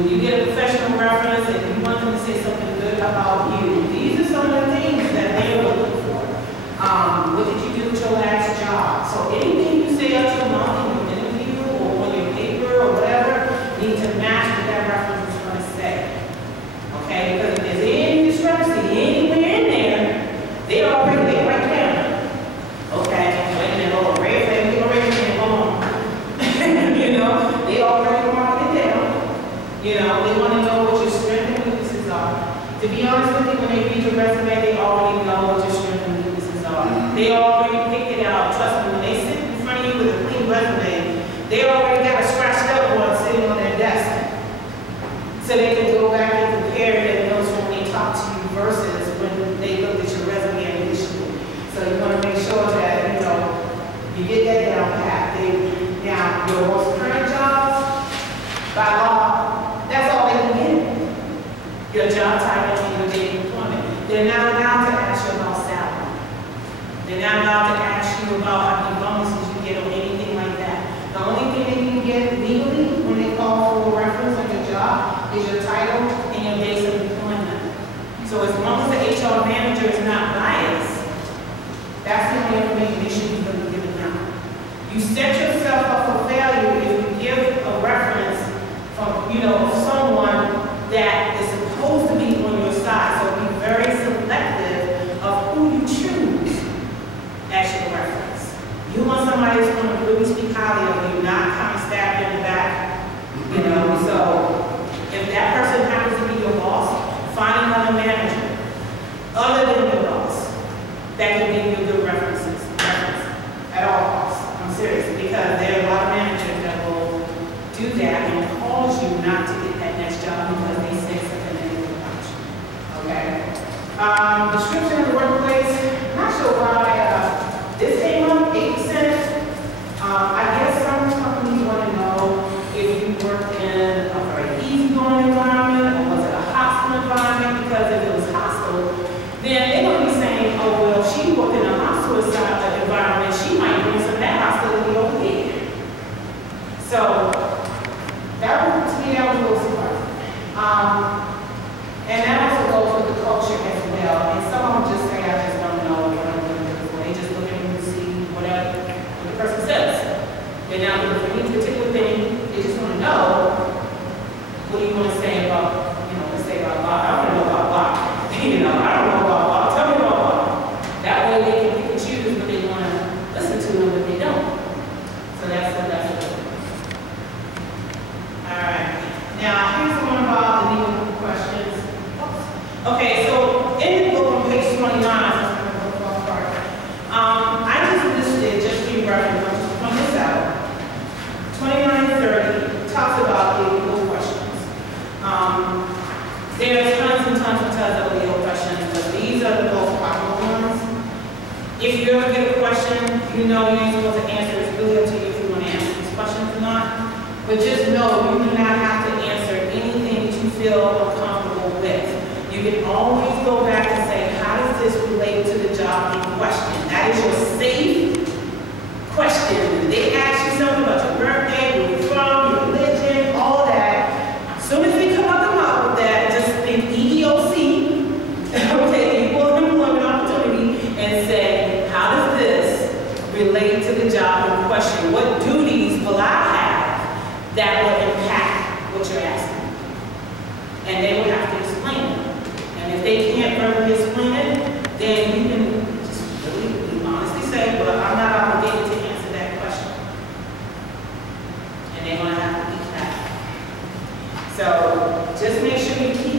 When you get a professional reference and you want them to say something good about you, these are some of the things that they're looking for. What did you do with your last job? So anything you say up to them in your interview or on your paper or whatever needs to match what that reference is going to say. Okay? Because if there's any discrepancy anywhere in there, they're already there right down. Okay? Wait a minute, hold on. Red flag, we already in home. You know, they already marked it down. You know, they want to know what your strengths and weaknesses are. To be honest with you, when they read your resume, they already know what your strengths and weaknesses are. They already picked it out. Trust me, when they sit in front of you with a clean resume, they already got a scratched up one sitting on their desk. So they can go back and compare their notes when they talk to you versus when they look at your resume initially. So you want to make sure that, you know, you get that down pat. Now, your most current jobs, by law, that's all they can get. Your job title and your date of employment. They're not allowed to ask you about salary. They're not allowed to ask you about how many bonuses you get or anything like that. The only thing that you can get legally when they call for a reference on your job is your title and your dates of employment. So as long as the HR manager is not biased, that's the only information they should be given out. You set yourself up for failure if you give a reference from, you know, someone that is supposed to be on your side. So be very selective of who you choose as your reference. You want somebody that's going to really speak highly of you, not kind of stab you in the back. You know, so if that person happens to be your boss, find another manager other than your boss that can give you good reference at all costs. I'm serious, because there are a lot of managers that will do that and cause you not to get that next job because they say something negative about you. Okay? Description of the workplace. I'm not sure why this came up, 8%. I guess some companies want to know if you worked in a very easygoing environment or was it a hostile environment, because if it was hostile, then they're going to be saying, oh, well, she worked in a hostile environment, she might bring some of that hostility over here. So, to me, that was a little surprising. And that also goes with the culture as well. And some of them just say, I just don't know what I'm looking for. They just look at me to see what the person says. They're not looking for any particular thing. They just want to know, what do you want to say about, you know, let's say about law. I want to know about law. You know, I don't know about law. Tell me about law. That way they can pick and choose what they want to listen to and what they don't. So that's it. Alright. Now, here's the one about the legal questions. Okay, so in the book on page 29, I just listed, just for your reference, I'll just point this out. 2930 talks about the legal questions. There's tons and tons and tons of legal questions, but these are the most popular ones. If you ever get a question, you know you're supposed to answer. It's really up to you if you want to answer these questions or not. But just know you do not have to answer anything that you feel uncomfortable with. You can always go back and say, how does this relate to the job in question? That is your safe question. They ask you something about your birthday, where you're from, your religion, all that. As soon as they come out with that, just think EEOC, okay, equal employment opportunity, and say, how does this relate to the job in question? What duties will I have that will impact what you're asking? And they will have to explain it. And if they can't verbally explain it, then you can just really honestly say, well, I'm not obligated to answer that question. And they're going to have to be that. So just make sure you keep